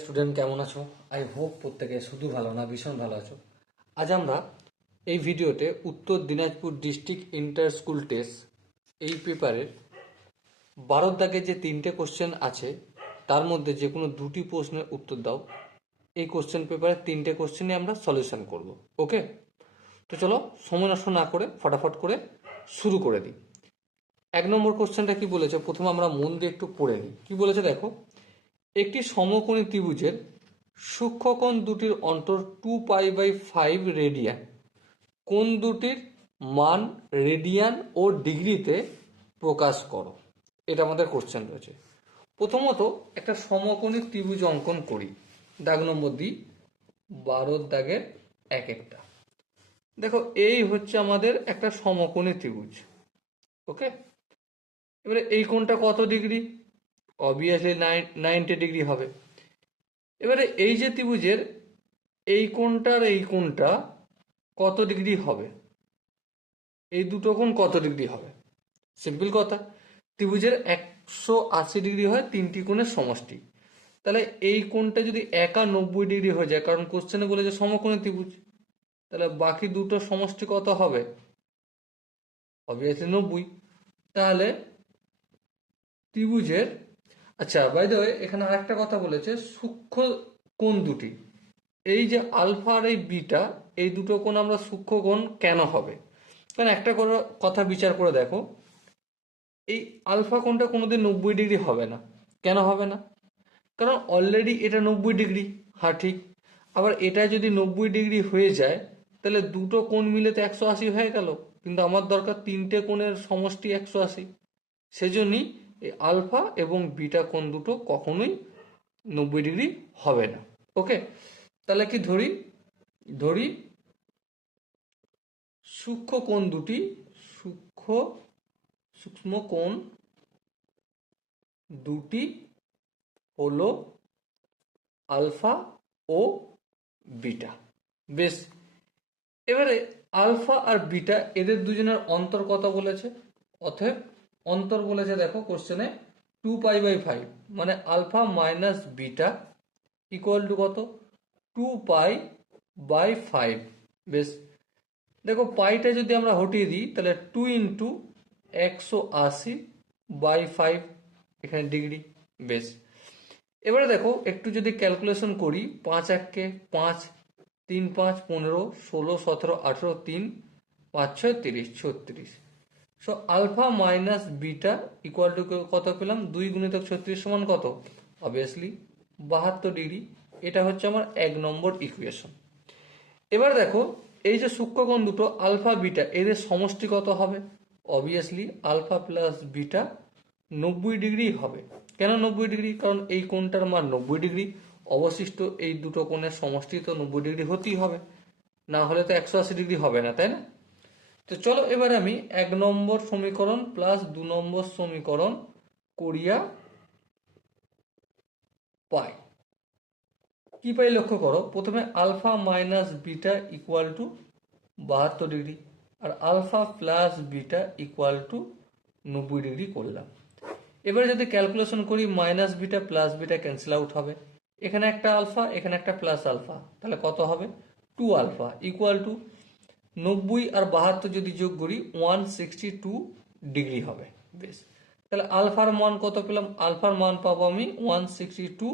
Student কেমন আছো? I hope প্রত্যেকে শুধু ভালো না ভীষণ ভালো আছো। আজ আমরা এই ভিডিওতে উত্তর Dinajpur district inter school test এই পেপারের 12 দাগের যে 3টে কোশ্চেন আছে তার মধ্যে যে কোনো 2টি প্রশ্নের উত্তর দাও। এই কোশ্চেন পেপারের 3টে কোশ্চেনে আমরা সলিউশন করব। ওকে, তো চলো সময় নষ্ট না করে ফটাফট করে শুরু করে দিই। 1 নম্বর কোশ্চেনটা কি বলেছে প্রথমে আমরা মন দিয়ে একটু পড়ে নিই। কি বলেছে দেখো, একটি সমকোণী ত্রিভুজের সূক্ষ্মকোণ দুটির অন্তর 2π/5 রেডিয়ান। কোণ দুটির মান রেডিয়ান ও ডিগ্রিতে প্রকাশ করো। এটা আমাদের কোশ্চেন রয়েছে। প্রথমত একটা সমকোণী ত্রিভুজ অঙ্কন করি। দাগ নম্বর দিই, 12 দাগের এক একটা। দেখো এই হচ্ছে আমাদের একটা সমকোণী ত্রিভুজ। ওকে, এবারে এই কোণটা কত ডিগ্রি? অবভিয়াসলি 90 ডিগ্রি হবে। এবারে এই যে ত্রিভুজের এই কোণটার এই কোণটা কত ডিগ্রি হবে? এই দুটো কোণ কত ডিগ্রি হবে? সিম্পল কথা, ত্রিভুজের 180 ডিগ্রি হয় 3টি কোণের সমষ্টি। তাহলে এই কোণটা যদি একা 90 ডিগ্রি হয়ে যায়, কারণ কোশ্চেনে বলেছে সমকোণী ত্রিভুজ, তাহলে বাকি দুটো সমষ্টি কত হবে? অবভিয়াসলি 90। তাহলে ত্রিভুজের, আচ্ছা বাই দ্য ওয়ে এখানে আরেকটা কথা বলেছে, সূক্ষ্ম কোণ দুটি, এই যে আলফা আর এই বিটা, এই দুটো কোণ আমরা সূক্ষ্ম কোণ কেন হবে? কারণ একটা কথা বিচার করে দেখো, এই আলফা কোণটা কোনোদিন 90 ডিগ্রি হবে না। কেন হবে না? কারণ অলরেডি এটা 90 ডিগ্রি। হ্যাঁ ঠিক। আবার এটা যদি 90 ডিগ্রি হয়ে যায় তাহলে দুটো কোণ মিলে তো 180 হয়ে গেল, কিন্তু আমার দরকার 3টে কোণের সমষ্টি 180। সেজন্যই এই আলফা এবং বিটা কোণ দুটো কখনোই 90 ডিগ্রি হবে না। ওকে, তাহলে কি ধরি? ধরি সূক্ষ্ম কোণ দুটি, সূক্ষ্ম কোণ দুটি হলো আলফা ও বিটা। বেশ, এবারে আলফা আর বিটা এদের দুজনের অন্তর কত বলেছে? অতএব অন্তর বলেছে দেখো কোশ্চেনে 2π/5, মানে alpha minus beta equal to কত? 2π/5। বেশ, দেখো পাইটা যদি আমরা হটিয়ে দিই তাহলে 2 × 180/5, এখানে ডিগ্রি। বেশ, এবারে দেখো একটু যদি ক্যালকুলেশন করি, 5 এককে 5, 3 5 15, 16 17 18, 3 5 6 30 36। So alpha minus beta equal to কত পেলাম? 2 × 36 সমান কত? Obviously 72 degree. এটা হচ্ছে আমার 1 নম্বর ইকুয়েশন। এবার দেখো এই যে সূক্ষ্মকোণ দুটো আলফা বিটা এদের সমষ্টি কত হবে? Obviously alpha plus beta 90 degree হবে। কেন 90 ডিগ্রি? কারণ এই কোণটার মান 90 ডিগ্রি, অবশিষ্ট এই দুটো কোণের সমষ্টি তো 90 ডিগ্রি হতেই হবে, না হলে তো 180 ডিগ্রি হবে না, তাই না? তো চলো এবার আমি 1 নম্বর সমীকরণ প্লাস 2 নম্বর সমীকরণ করিয়া পাই। কি পাই লক্ষ্য করো, প্রথমে alpha minus beta equal to 72 degree, আর alpha plus beta equal to 90 degree করলাম। এবারে যদি ক্যালকুলেশন করি, minus beta plus beta cancel out হবে, এখানে একটা আলফা এখানে একটা প্লাস আলফা, তাহলে কত হবে? 2 আলফা ইকুয়াল টু 90 আর 72 যদি যোগ করি 162 ডিগ্রি হবে। বেশ, তাহলে আলফার মান কত পেলাম? আলফার মান পাবো আমি 162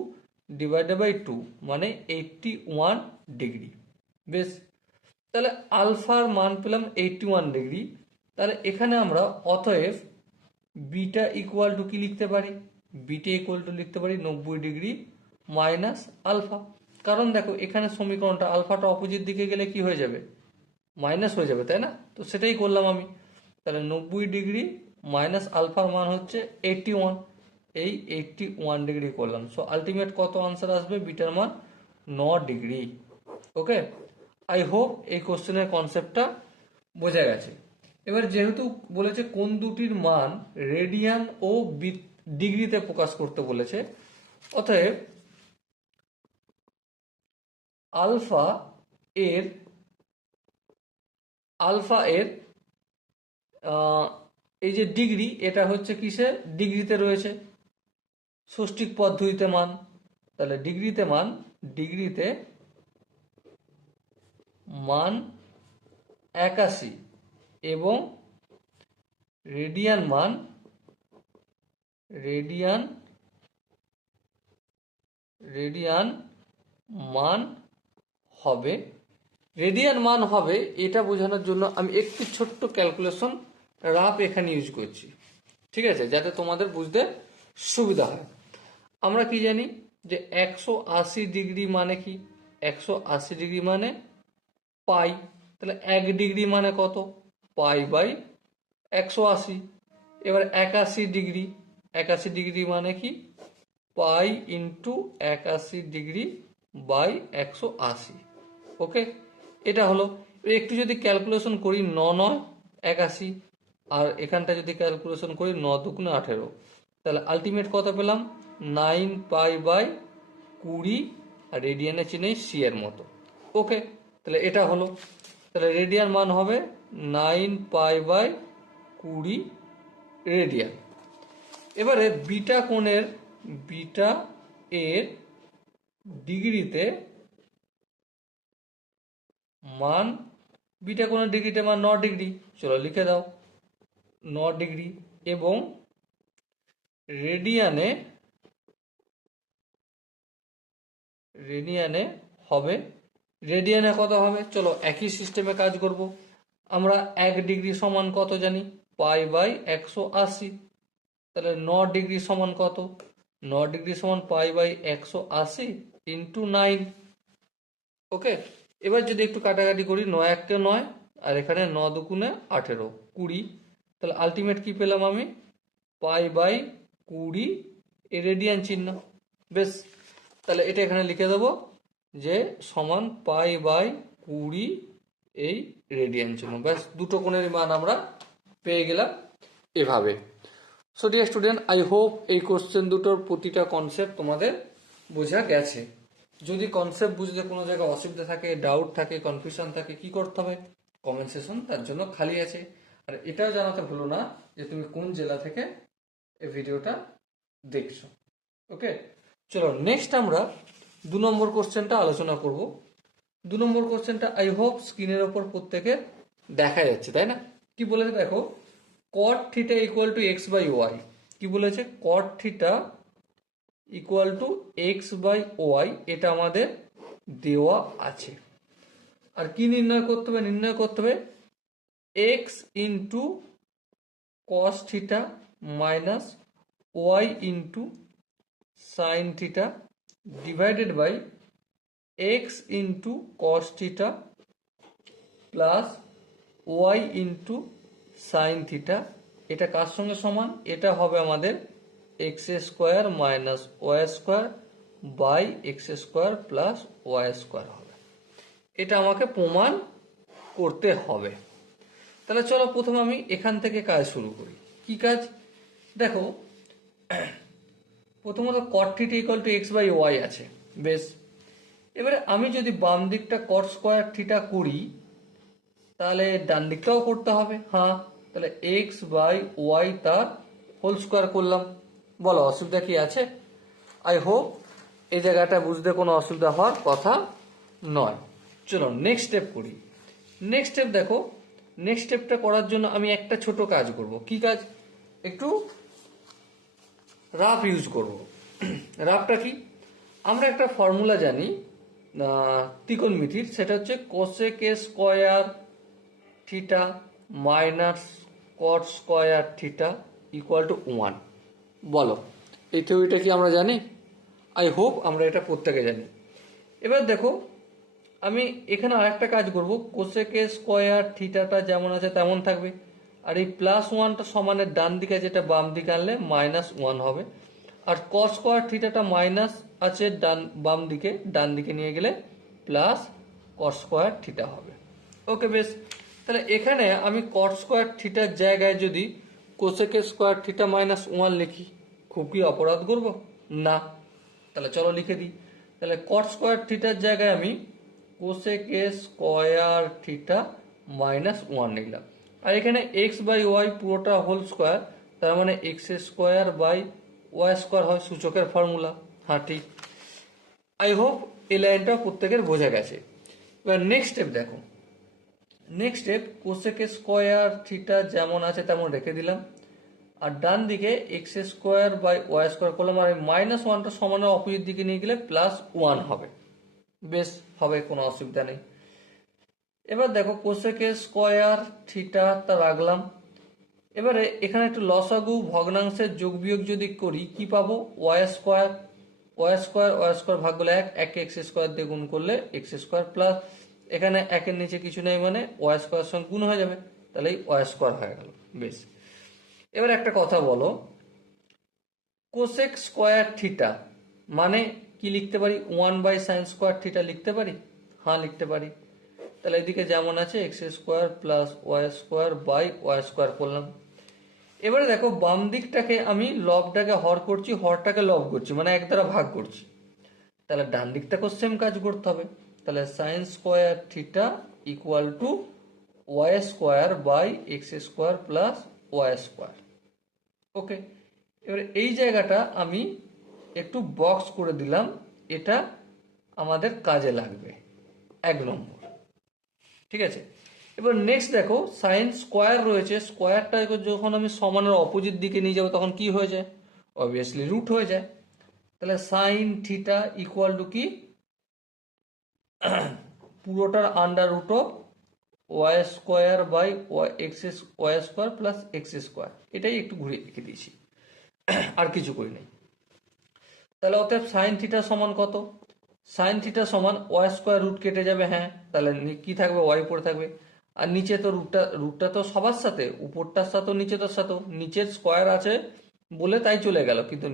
ডিভাইডেড বাই 2, মানে 81 ডিগ্রি। বেশ, তাহলে আলফার মান পেলাম 81 ডিগ্রি। তাহলে এখানে আমরা অতএব বিটা ইকুয়াল টু কি লিখতে পারি? বিটা ইকুয়াল টু লিখতে পারি 90 ডিগ্রি মাইনাস আলফা। কারণ দেখো এখানে সমীকরণটা আলফাটা অপোজিট দিকে গেলে কি হয়ে যাবে? মাইনাস হয়ে যাবে, তাই না? তো সেটাই করলাম আমি। তাহলে 90 ডিগ্রি মাইনাস আলফার মান হচ্ছে 81, এই 81 ডিগ্রি করলাম। সো আলটিমেট কত আনসার আসবে? বিটার মান 9 ডিগ্রি। ওকে, আই হোপ এই কোশ্চেনের কনসেপ্টটা বোঝা গেছে। এবার যেহেতু বলেছে কোন দুটির মান রেডিয়ান ও ডিগ্রিতে প্রকাশ করতে বলেছে, অতএব আলফা এর আলফা এর এই যে ডিগ্রি, এটা হচ্ছে কিসে? ডিগ্রিতে রয়েছে, ষষ্ঠিক পদ্ধতিতে মান। তাহলে ডিগ্রিতে মান 81 এবং রেডিয়ান মান হবে এটা বোঝানোর জন্য আমি একটি ছোট্ট ক্যালকুলেশন রাফ এখানে ইউজ করছি, ঠিক আছে, যাতে তোমাদের বুঝতে সুবিধা হয়। আমরা কি জানি যে 180 ডিগ্রি মানে কি? 180 ডিগ্রি মানে পাই। তাহলে 1 ডিগ্রি মানে কত? Pi by 180। এবার 81 ডিগ্রি মানে কি? Pi into 81 degree by 180। Okay, এটা হলো। একটু যদি ক্যালকুলেশন করি 9 9 81, আর এখানটা যদি ক্যালকুলেশন করি 9 2 18, তাহলে আলটিমেট কত পেলাম? 9 পাই বাই 20, আর রেডিয়ানে চিনে সি এর মতো। ওকে, তাহলে এটা হলো। তাহলে রেডিয়ান মান হবে 9 পাই বাই 20 রেডিয়ান। এবারে বিটা এর ডিগ্রিতে মান 9 ডিগ্রি, চলো লিখে দাও 9 ডিগ্রি, এবং রেডিয়ানে হবে, রেডিয়ানে কত হবে? চলো একই সিস্টেমে কাজ করব। আমরা 1 ডিগ্রি সমান কত জানি? Pi by 180। তাহলে 9 ডিগ্রি সমান কত? 9 ডিগ্রি সমান পাই বাই 180 ইন্টু 9। ওকে, এবার যদি একটু কাটাকাটি করি, 9 1 9, আর এখানে 9 2 18 20, তাহলে আলটিমেট কি পেলাম আমি? পাই বাই 20 এ রেডিয়ান চিহ্ন। বেশ, তাহলে এটা এখানে লিখে দেবো যে সমান পাই বাই 20 এই রেডিয়ান চিহ্ন। ব্যাস, দুটো কোণের মান আমরা পেয়ে গেলাম এভাবে। So dear student, I hope এই কোশ্চেন দুটোর প্রতিটা কনসেপ্ট তোমাদের বোঝা গেছে। যদি কনসেপ্ট বুঝতে কোনো জায়গায় অসুবিধা থাকে, ডাউট থাকে, কনফিউশন থাকে, কি করতে হবে? কমেন্ট সেকশন তার জন্য খালি আছে। আর এটাও জানাতে ভুলো না যে তুমি কোন জেলা থেকে এই ভিডিওটা দেখছো। ওকে, চলো নেক্সট আমরা 2 নম্বর কোশ্চেনটা আলোচনা করব। 2 নম্বর কোশ্চেনটা আই হোপ স্ক্রিনের ওপর প্রত্যেকের দেখা যাচ্ছে, তাই না? কি বলেছে দেখো, cot theta equal to X by Y. কি বলেছে? cot theta equal to X by Y, এটা আমাদের দেওয়া আছে। আর কি নির্ণয় করতে হবে? নির্ণয় করতে হবে X into cos theta minus Y into sine theta divided by X into cos theta plus Y into sine theta. এটা কার সঙ্গে সমান? এটা হবে আমাদের X square minus Y square by X square plus Y square হবে। এটা আমাকে প্রমাণ করতে হবে। তাহলে চলো প্রথম আমি এখান থেকে কাজ শুরু করি। কি কাজ? দেখো, প্রথমত cot theta equal to X by Y আছে। বেশ, এবারে আমি যদি বাম দিকটা cot স্কোয়ার থিটা করি, তাহলে ডান দিকটাও করতে হবে। হ্যাঁ, তাহলে এক্স বাই ওয়াই তার হোল স্কোয়ার করলাম। বলো অসুবিধা কি আছে? আই হোপ এই জায়গাটা বুঝতে কোনো অসুবিধা হওয়ার কথা নয়। চলো নেক্সট স্টেপ করি। নেক্সট স্টেপ দেখো, নেক্সট স্টেপটা করার জন্য আমি একটা ছোট কাজ করব। কি কাজ? একটু রাফ ইউজ করব। রাফটা কি? আমরা একটা ফর্মুলা জানি ত্রিকোণমিতির, সেটা হচ্ছে cosec square theta minus cot square theta equal two 1। বলো এই থিওরিটা কি আমরা জানি? আই হোপ আমরা এটা প্রত্যেকে জানি। এবার দেখো, আমি এখানে আরেকটা কাজ করব। কোসেক স্কোয়ার থিটাটা যেমন আছে তেমন থাকবে, আর এই প্লাস 1টা সমানের ডান দিকে, যেটা বাম দিকে আনলে মাইনাস 1 হবে। আর কস স্কোয়ার থিটাটা মাইনাস আছে বাম দিকে, ডান দিকে নিয়ে গেলে প্লাস কস স্কোয়ার থিটা হবে। ওকে, বেশ, তাহলে এখানে আমি কট স্কোয়ার থিটার জায়গায় যদি কোসেক স্কোয়ার থিটা মাইনাস 1 লিখি, খুব কি অপরাধ করব? না। তাহলে চলো লিখে দিই। তাহলে কট স্কোয়ার থিটার জায়গায় আমি কোসেক স্কোয়ার থিটা মাইনাস 1 লিখলাম। আর এখানে এক্স বাই ওয়াই পুরোটা হোল স্কোয়ার, তার মানে X square by Y square হয় সূচকের ফর্মুলা। হ্যাঁ ঠিক। আই হোপ এই লাইনটা প্রত্যেকের বোঝা গেছে। এবার নেক্সট স্টেপ দেখো, next step cosec square theta যেমন আছে তেমন রেখে দিলাম, আর ডান দিকে X square by Y square করলাম, আর -1টা সমানের অপোজিট দিকে নিয়ে গেলে +1 হবে। বেশ হবে, কোনো অসুবিধা নেই। এবার দেখো কোসেক স্কোয়ার থিটা তা রাখলাম। এবারে এখানে একটু লসাগু ভগ্নাংশের যোগ বিয়োগ যদি করি কি পাবো, ওয়াই স্কোয়ার ভাগ করলে 1, একে এক্স স্কোয়ার দিয়ে গুণ করলে এক্স স্কোয়ার প্লাস এখানে একের নিচে কিছু নেই মানে ওয়াই স্কোয়ার সঙ্গে গুণ হয়ে যাবে, তাহলে এই ওয়াই স্কোয়ার হয়ে গেল। বেশ, এবার একটা কথা বলো, কোসেক স্কোয়ার থিটা মানে কি লিখতে পারি, 1/sin স্কোয়ার থিটা লিখতে পারি? হ্যাঁ লিখতে পারি। তাহলে এদিকে যেমন আছে X square plus Y square by Y square করলাম। এবারে দেখো বাম দিকটাকে আমি লবটাকে হর করছি, হরটাকে লব করছি, মানে এক দ্বারা ভাগ করছি। তাহলে ডান দিকটাকেও সেম কাজ করতে হবে। তাহলে sine square theta equal to Y square by X square plus Y square. Okay, এবারে এই জায়গাটা আমি একটু বক্স করে দিলাম, এটা আমাদের কাজে লাগবে 1 নম্বর। ঠিক আছে, এবার নেক্সট দেখো সাইন স্কোয়ার রয়েছে, স্কোয়ারটা যখন আমি সমানের অপোজিট দিকে নিয়ে যাবো তখন কি হয়ে যায়, অবভিয়াসলি রুট হয়ে যায়। তাহলে সাইন থিটা ইকুয়াল টু কি, পুরোটার under root of Y square by Y square plus X square, এটাই একটু ঘুরে রেখে দিয়েছি, আর কিছু করি নাই। তাহলে অতএব সাইন থিটা সমান কত, সাইন থিটা সমান ওয়াই স্কোয়ার রুট কেটে যাবে, হ্যাঁ, তাহলে কি থাকবে, ওয়াই পড়ে থাকবে। আর নিচে তো রুটটা তো সবার সাথে, উপরটার সাথেও নিচেটার সাথেও, নিচের স্কোয়ার আছে বলে তাই চলে গেল, কিন্তু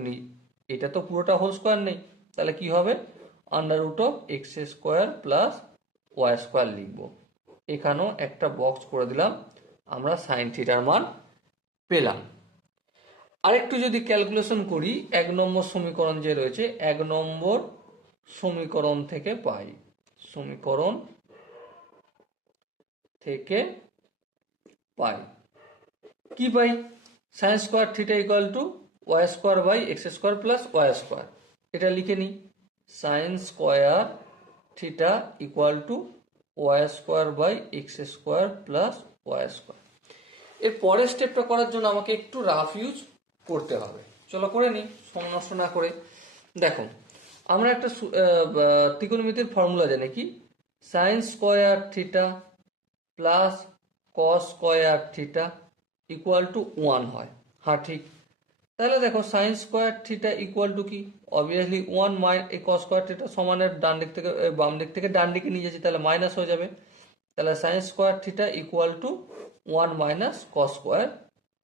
এটা তো পুরোটা হোল স্কোয়ার নেই, তাহলে কি হবে, under root of X square plus Y square লিখবো। এখানেও একটা বক্স করে দিলাম, আমরা সাইন থিটার মান পেলাম। আরেকটু যদি ক্যালকুলেশন করি, 1 নম্বর সমীকরণ যে রয়েছে, 1 নম্বর সমীকরণ থেকে পাই, সমীকরণ থেকে পাই কি পাই, sine square theta equal to Y square by X square plus Y square. এটা লিখে নিই, sine square theta equal to Y square by X square plus Y square. এর পরের স্টেপটা করার জন্য আমাকে একটু রাফ ইউজ করতে হবে, চলো করে নিই সময় নষ্ট না করে। দেখো আমরা একটা ত্রিকোণমিতির ফর্মুলা জানি কি, sign square theta plus cos square theta equal two 1 হয়। হ্যাঁ ঠিক, তাহলে দেখো sign square theta equal to কি, অবভিয়াসলি 1 এই কস স্কোয়ার থিটা সমানের ডান দিক থেকে বাম দিক থেকে ডান দিকে নিয়ে যাচ্ছি, তাহলে মাইনাস হয়ে যাবে। তাহলে sine square theta equal two 1 minus cos square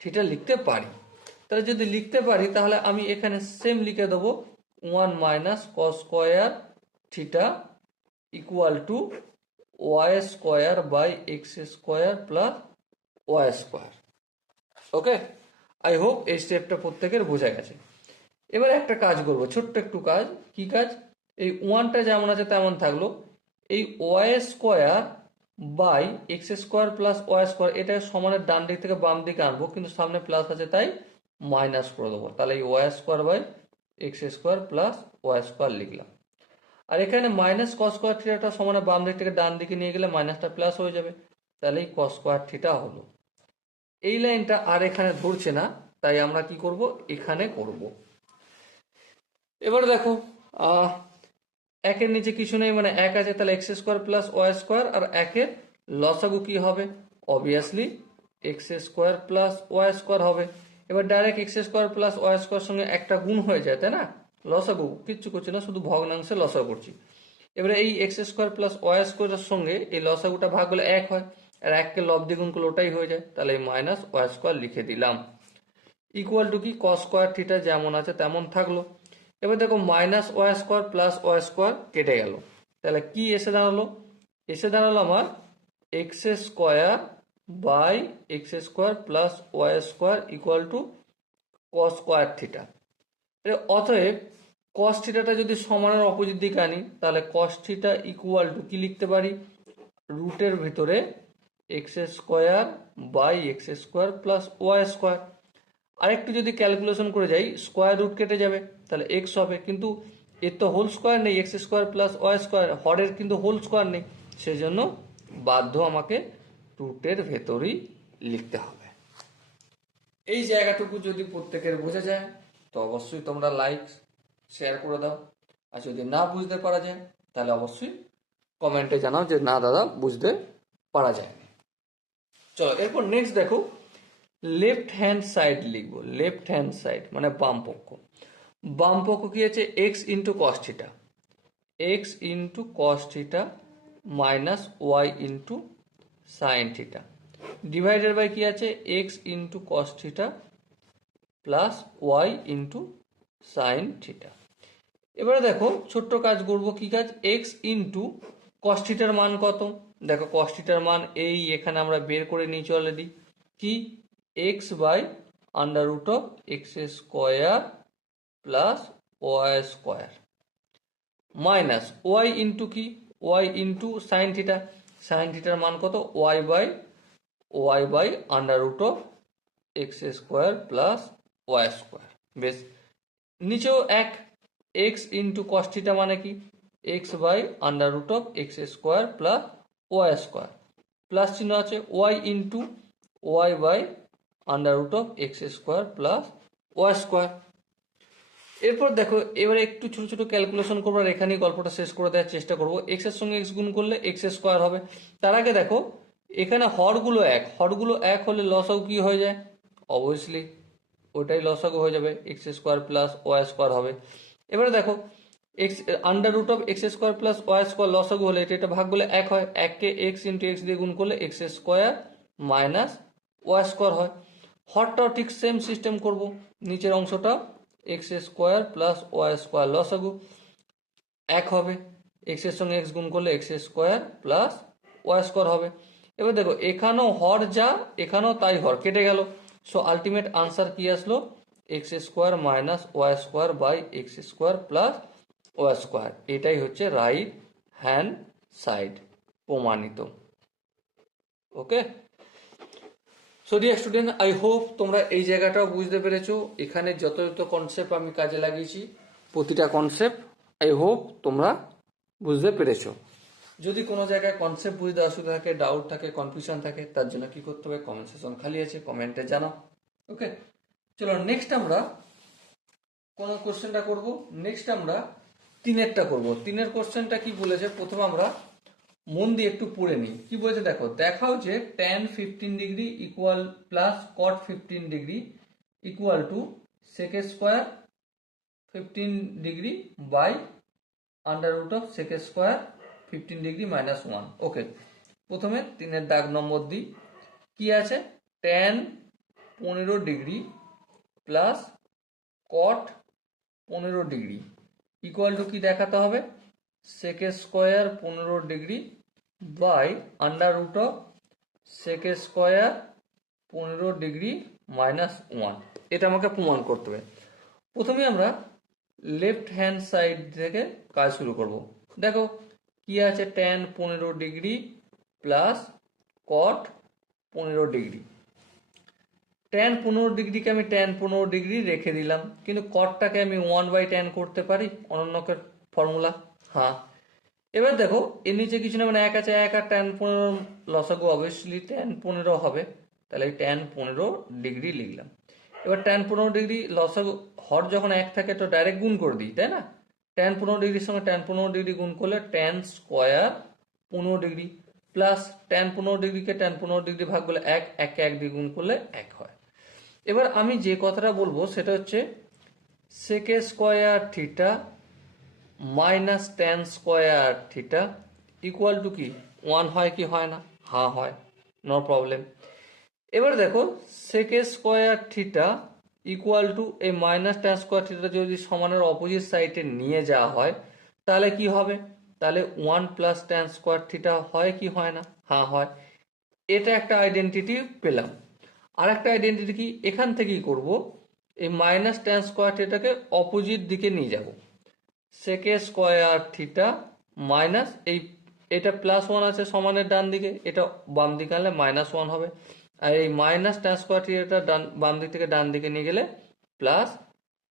theta লিখতে পারি। তাহলে যদি লিখতে পারি তাহলে আমি এখানে সেম লিখে দেবো 1 minus cos square theta equal to Y square by X square plus Y square. Okay, I hope এই স্টেপটা প্রত্যেকের বোঝা গেছে। এবার একটা কাজ করব, ছোট্ট একটু কাজ, কি কাজ, এই 1টা যেমন আছে তেমন থাকলো, এই Y square by X square plus Y square এটা সমানের ডান দিক থেকে বাম দিকে আনবো, কিন্তু সামনে প্লাস আছে তাই মাইনাস করে দেবো। তাহলে এই Y square by X square plus Y square লিখলাম। আর এখানে মাইনাস কস স্কোয়ার থিটাটা সমানে বাম দিক থেকে ডান দিকে নিয়ে গেলে মাইনাসটা প্লাস হয়ে যাবে, তাহলে এই কস স্কোয়ার থিটা হলো। এই লাইনটা আর এখানে ধরছে না, তাই আমরা কি করব, এখানে করব। এবার দেখো একের নিচে কিছু নেই মানে 1 আছে, তাহলে X square plus Y square, আর একের লসাগু কি হবে, obviously X square plus Y square হবে। এবার direct X square plus Y square সঙ্গে একটা গুণ হয়ে যায়, তাই না, লসাগু কিচ্ছু করছি না, শুধু ভগ্নাংশে লসাগু করছি। এবারে এই এক্স স্কোয়ার প্লাস ওয়াই স্কোয়ারের সঙ্গে এই লসাগুটা ভাগ হলে 1 হয়, আর 1কে লব দিয়ে গুণ করলে ওটাই হয়ে যায়, তাহলে এই মাইনাস ওয়াই স্কোয়ার লিখে দিলাম। ইকুয়াল টু কি, কস স্কোয়ার থিটা যেমন আছে তেমন থাকলো। এবার দেখো minus Y square plus Y square কেটে গেল, তাহলে কি এসে দাঁড়ালো, এসে দাঁড়ালো আমার X square by X square plus Y square equal to cos square theta. অতএব কস থিটাটা যদি সমানের অপোজিট দিকে আনি তাহলে কস থিটা ইকুয়াল টু কি লিখতে পারি, রুটের ভিতরে X square by X square plus Y square. আরেকটু যদি ক্যালকুলেশন করে যাই, স্কোয়ার রুট কেটে যাবে, তাহলে এক্স হবে, কিন্তু এর তো হোল স্কোয়ার নেই, X square plus Y square, হরের কিন্তু হোল স্কোয়ার নেই, সেজন্য বাধ্য আমাকে রুটের ভেতরেই লিখতে হবে। এই জায়গাটুকু যদি প্রত্যেকের বোঝা যায় তো অবশ্যই তোমরা লাইক শেয়ার করে দাও, আর যদি না বুঝতে পারা যায় তাহলে অবশ্যই কমেন্টে জানাও যে না দাদা বুঝতে পারা যায়নি। চলো এরপর নেক্সট দেখো, লেফট হ্যান্ড সাইড লিখবো। লেফট হ্যান্ড সাইড মানে বাম পক্ষ। বাম পক্ষ কি আছে, X into cos theta, X into cos theta minus Y into sine theta, divided by কি আছে, X into cos theta plus Y into sine theta. এবারে দেখো ছোট্ট কাজ করবো, কি কাজ, এক্স ইন্টু কস থিটার মান কত, দেখো কস থিটার মান এই এখানে আমরা বের করে নিয়েছি অলরেডি, কি X by under root of X square plus Y square minus Y into কি, Y into sine theta, sine থিটার মান কত, Y by under root of X square plus Y square. বেশ, নিচেও এক, এক্স ইন্টু কস থিটা মানে কি, X by under root of X square plus Y square, plus চিহ্ন আছে, Y into Y by under root of X square plus Y square. এরপর দেখো এবারে একটু ছোট ছোট ক্যালকুলেশন করবো, আর এখানেই গল্পটা শেষ করে দেওয়ার চেষ্টা করবো। এক্স এর সঙ্গে এক্স গুণ করলে এক্স স্কোয়ার হবে। তার আগে দেখো এখানে হরগুলো এক হলে লসাগু কি হয়ে যায়, অবভিয়াসলি ওটাই লসাগু হয়ে যাবে, X square plus Y square হবে। এবারে দেখো X under root of X square plus Y square লসাগু হলে এটা ভাগ করলে এক হয়, এককে এক্স ইন্টু এক্স দিয়ে গুণ করলে X square minus Y square হয়। হরটাও ঠিক সেম সিস্টেম করব, নিচের অংশটা X square plus Y square লসাগু এক হবে, এক্স এর সঙ্গে এক্স গুণ করলে X square plus Y square হবে। এবার দেখো এখানেও হর যা এখানেও তাই হর কেটে গেল, সো আলটিমেট আনসার কি আসলো, X square minus Y square by X square plus Y square. এটাই হচ্ছে রাইট হ্যান্ড সাইড প্রমাণিত। Okay, so dear student, I hope তোমরা এই জায়গাটাও বুঝতে পেরেছো। এখানে যত যত কনসেপ্ট আমি কাজে লাগিয়েছি প্রতিটা কনসেপ্ট আই হোপ তোমরা বুঝতে পেরেছো। যদি কোনো জায়গায় কনসেপ্ট বুঝতে অসুবিধা থাকে, ডাউট থাকে, কনফিউশন থাকে, তার জন্য কি করতে হবে, কমেন্ট সেকশন খালি আছে, কমেন্টে জানাও। ওকে, চলো নেক্সট আমরা কোন কোশ্চেনটা করব, নেক্সট আমরা তিনেরটা করব। তিনের কোশ্চেনটা কি বলেছে প্রথমে আমরা মন দিয়ে একটু পড়ে নিই। কি বলেছে দেখো, দেখাও যে tan 15 degree equal plus cot 15 degree equal to sec square 15 degree by under root of sec square 15 degree minus 1। Okay, প্রথমে তিনের দাগ নম্বর দিই। কি আছে, tan 15 degree plus cot 15 degree equal to কি দেখাতে হবে, sec square 15 degree by under root of sec square 15 degree minus 1। এটা আমাকে প্রমাণ করতে হবে। প্রথমে আমরা লেফট হ্যান্ড সাইড থেকে কাজ শুরু করব। দেখো কি আছে, tan 15 degree plus cot 15 degree. tan 15 ডিগ্রিকে আমি tan 15 ডিগ্রি রেখে দিলাম, কিন্তু কটটাকে আমি 1/tan করতে পারি, অনন্যকের ফর্মুলা। হ্যাঁ, এবার দেখো এর নিচে কিছু না, মানে এক আছে, এক আর tan 15 লসাগু অবভিয়াসলি tan 15 হবে, তাহলে এই tan 15 ডিগ্রি লিখলাম। এবার tan 15 ডিগ্রি লসাগু হর যখন এক থাকে তো ডাইরেক্ট গুণ করে দিই, তাই না, tan 15 ডিগ্রির সঙ্গে tan 15 ডিগ্রি গুণ করলে tan square 15 degree plus tan 15 ডিগ্রিকে tan 15 degree ভাগ করলে এক, একে এক দিয়ে গুণ করলে এক হয়। এবার আমি যে কথাটা বলবো সেটা হচ্ছে sec square theta minus tan square theta equal to কি 1 হয় কি হয় না, হ্যাঁ হয়, নো প্রবলেম। এবার দেখো sec square theta equal two এই মাইনাস tan স্কোয়ার থিটা যদি সমানের অপোজিট সাইডে নিয়ে যাওয়া হয় তাহলে কি হবে, তাহলে 1 প্লাস tan স্কোয়ার থিটা হয় কি হয় না, হ্যাঁ হয়। এটা একটা আইডেন্টিটি পেলাম। আর একটা আইডেন্টিটি কি, এখান থেকেই করব, এই মাইনাস tan স্কোয়ার থিটাকে অপোজিট দিকে নিয়ে যাব, sec স্কোয়ার থিটা মাইনাস এই এটা প্লাস 1 আছে সমানের ডান দিকে, এটা বাম দিকে আনলে মাইনাস 1 হবে, আর এই মাইনাস tan স্কোয়ার থিটা বাম দিক থেকে ডান দিকে নিয়ে গেলে প্লাস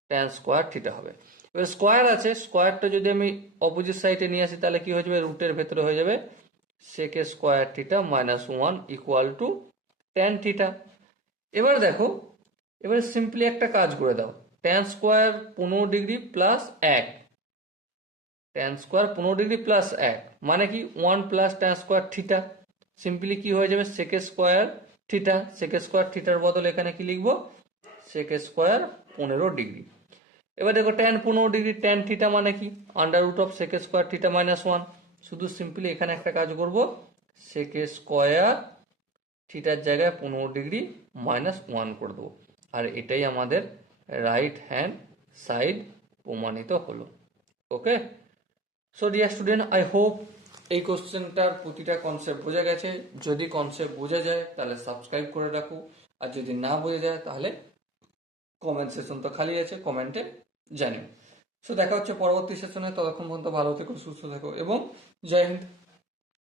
tan স্কোয়ার থিটা হবে। এবার স্কোয়ার আছে, স্কোয়ারটা যদি আমি অপোজিট সাইডে নিয়ে আসি তাহলে কি হয়ে যাবে, রুটের ভেতরে হয়ে যাবে sec square theta minus 1 equal to tan theta. এবার দেখো, এবার সিম্পলি একটা কাজ করে দাও, tan square 15 degree plus 1, tan square 15 degree plus 1 মানে কি 1 plus tan square theta. Simply কি হয়ে যাবে, sec square theta, sec square থিটার বদলে এখানে কি লিখবো, সেক স্কোয়ার 15 ডিগ্রি। এবার দেখো ট্যান 15 ডিগ্রি, ট্যান থিটা মানে কি under root of sec square theta minus 1। শুধু সিম্পলি এখানে একটা কাজ করব, সেক স্কোয়ার থিটার জায়গায় 15 ডিগ্রি মাইনাস 1 করে দেবো, আর এটাই আমাদের রাইট হ্যান্ড সাইড প্রমাণিত হলো। Okay, so dear student, I hope এই কোশ্চেনটার প্রতিটা কনসেপ্ট বোঝা গেছে। যদি কনসেপ্ট বোঝা যায় তাহলে সাবস্ক্রাইব করে রাখো, আর যদি না বোঝা যায় তাহলে কমেন্ট সেশন তো খালি আছে, কমেন্টে জানিও। সো দেখা হচ্ছে পরবর্তী সেশনে, ততক্ষণ পর্যন্ত ভালো থেকো, সুস্থ থেকো এবং জয় হিন্দ।